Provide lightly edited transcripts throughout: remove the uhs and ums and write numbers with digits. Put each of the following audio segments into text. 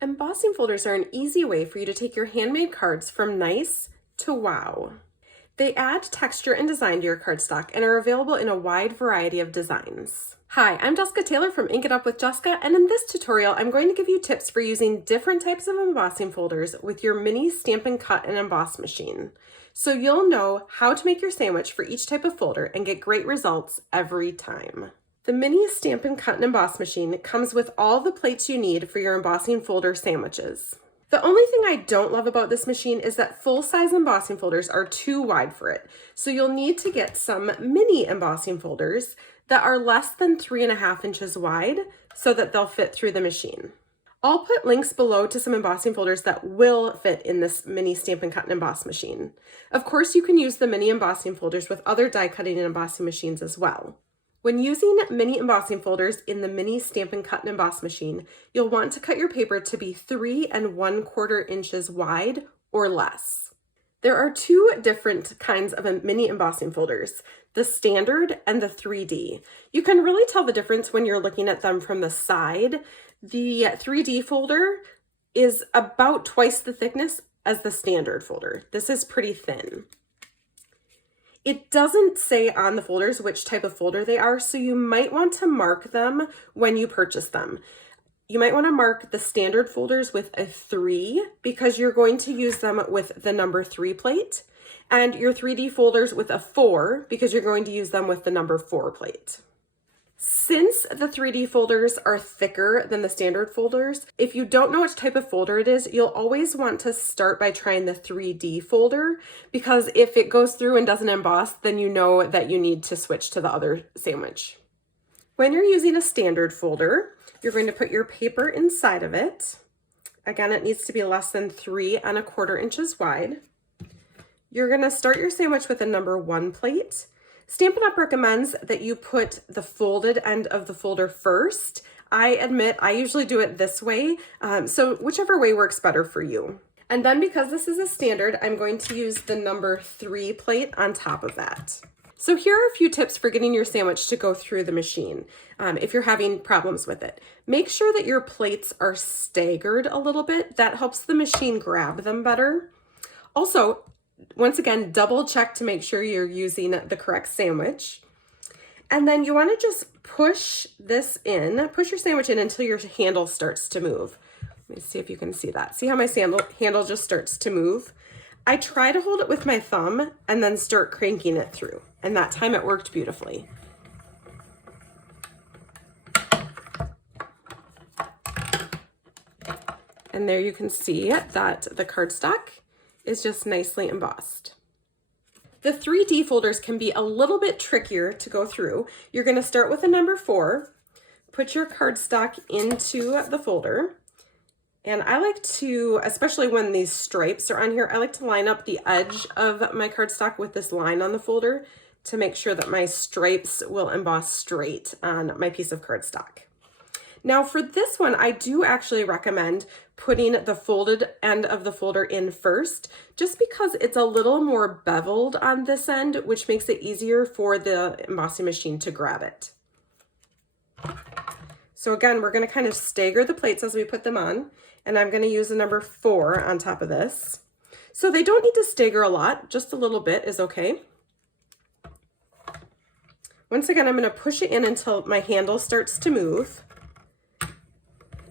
Embossing folders are an easy way for you to take your handmade cards from nice to wow. They add texture and design to your cardstock and are available in a wide variety of designs. Hi, I'm Jessica Taylor from Ink It Up with Jessica, and in this tutorial, I'm going to give you tips for using different types of embossing folders with your mini Stampin' Cut and Emboss machine. So you'll know how to make your sandwich for each type of folder and get great results every time. The mini Stampin' Cut and Emboss machine comes with all the plates you need for your embossing folder sandwiches. The only thing I don't love about this machine is that full-size embossing folders are too wide for it, so you'll need to get some mini embossing folders that are less than 3.5 inches wide so that they'll fit through the machine. I'll put links below to some embossing folders that will fit in this mini Stampin' Cut and Emboss machine. Of course, you can use the mini embossing folders with other die cutting and embossing machines as well. When using mini embossing folders in the mini Stampin' Cut and Emboss machine, you'll want to cut your paper to be 3 1/4 inches wide or less. There are two different kinds of mini embossing folders, the standard and the 3D. You can really tell the difference when you're looking at them from the side. The 3D folder is about twice the thickness as the standard folder. This is pretty thin. It doesn't say on the folders which type of folder they are, so you might want to mark them when you purchase them. You might want to mark the standard folders with a 3 because you're going to use them with the number 3 plate, and your 3D folders with a 4 because you're going to use them with the number 4 plate. Since the 3D folders are thicker than the standard folders, if you don't know which type of folder it is, you'll always want to start by trying the 3D folder, because if it goes through and doesn't emboss, then you know that you need to switch to the other sandwich. When you're using a standard folder, you're going to put your paper inside of it. Again, it needs to be less than 3 1/4 inches wide. You're going to start your sandwich with a number 1 plate. Stampin' Up! Recommends that you put the folded end of the folder first. I admit I usually do it this way, so whichever way works better for you. And then because this is a standard, I'm going to use the number 3 plate on top of that. So here are a few tips for getting your sandwich to go through the machine if you're having problems with it. Make sure that your plates are staggered a little bit. That helps the machine grab them better. Also, once again, double check to make sure you're using the correct sandwich. And then you want to just push this in, push your sandwich in until your handle starts to move. Let me see if you can see that. See how my handle just starts to move? I try to hold it with my thumb and then start cranking it through. And that time it worked beautifully. And there you can see that the cardstock is just nicely embossed. The 3D folders can be a little bit trickier to go through. You're going to start with a number 4, put your cardstock into the folder, and I like to, especially when these stripes are on here, I like to line up the edge of my cardstock with this line on the folder to make sure that my stripes will emboss straight on my piece of cardstock. Now for this one, I do actually recommend putting the folded end of the folder in first, just because it's a little more beveled on this end, which makes it easier for the embossing machine to grab it. So again, we're going to kind of stagger the plates as we put them on, and I'm going to use the number 4 on top of this. So they don't need to stagger a lot, just a little bit is okay. Once again, I'm going to push it in until my handle starts to move.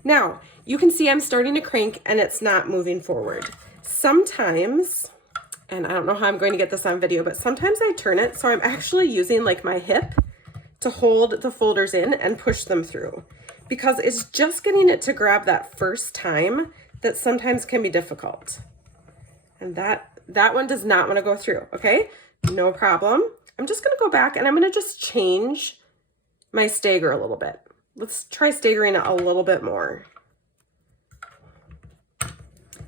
Now, you can see I'm starting to crank and it's not moving forward. Sometimes, and I don't know how I'm going to get this on video, but sometimes I turn it so I'm actually using like my hip to hold the folders in and push them through, because it's just getting it to grab that first time that sometimes can be difficult. And that one does not want to go through, okay? No problem. I'm just going to go back and I'm going to just change my stagger a little bit. Let's try staggering it a little bit more.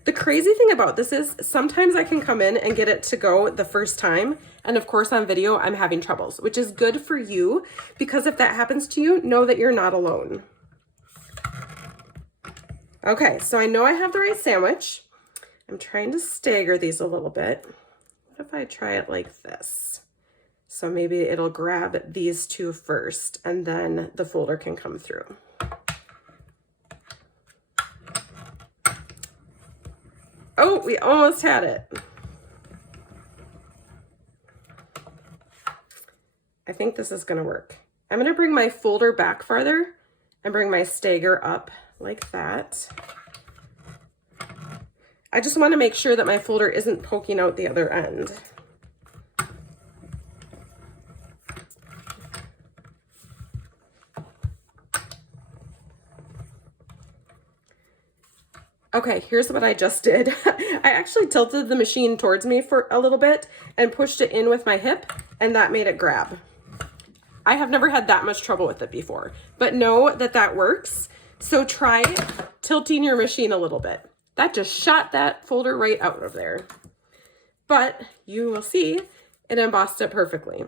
The crazy thing about this is sometimes I can come in and get it to go the first time. And of course on video, I'm having troubles, which is good for you, because if that happens to you, know that you're not alone. Okay, so I know I have the right sandwich. I'm trying to stagger these a little bit. What if I try it like this? So maybe it'll grab these two first and then the folder can come through. Oh, we almost had it. I think this is gonna work. I'm gonna bring my folder back farther and bring my stagger up like that. I just wanna make sure that my folder isn't poking out the other end. Okay, here's what I just did. I actually tilted the machine towards me for a little bit and pushed it in with my hip, and that made it grab. I have never had that much trouble with it before, but know that that works. So try tilting your machine a little bit. That just shot that folder right out of there. But you will see it embossed it perfectly.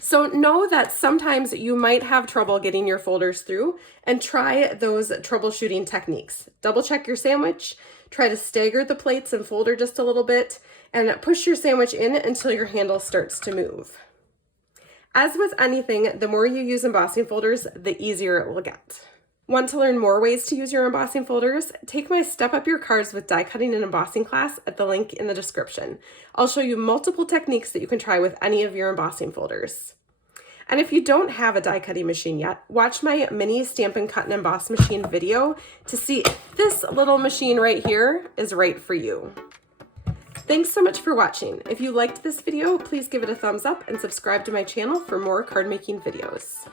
So know that sometimes you might have trouble getting your folders through, and try those troubleshooting techniques. Double check your sandwich, try to stagger the plates and folder just a little bit, and push your sandwich in until your handle starts to move. As with anything, the more you use embossing folders, the easier it will get. Want to learn more ways to use your embossing folders? Take my Step Up Your Cards with Die Cutting and Embossing class at the link in the description. I'll show you multiple techniques that you can try with any of your embossing folders. And if you don't have a die cutting machine yet, watch my mini Stampin' Cut and Emboss machine video to see if this little machine right here is right for you. Thanks so much for watching. If you liked this video, please give it a thumbs up and subscribe to my channel for more card making videos.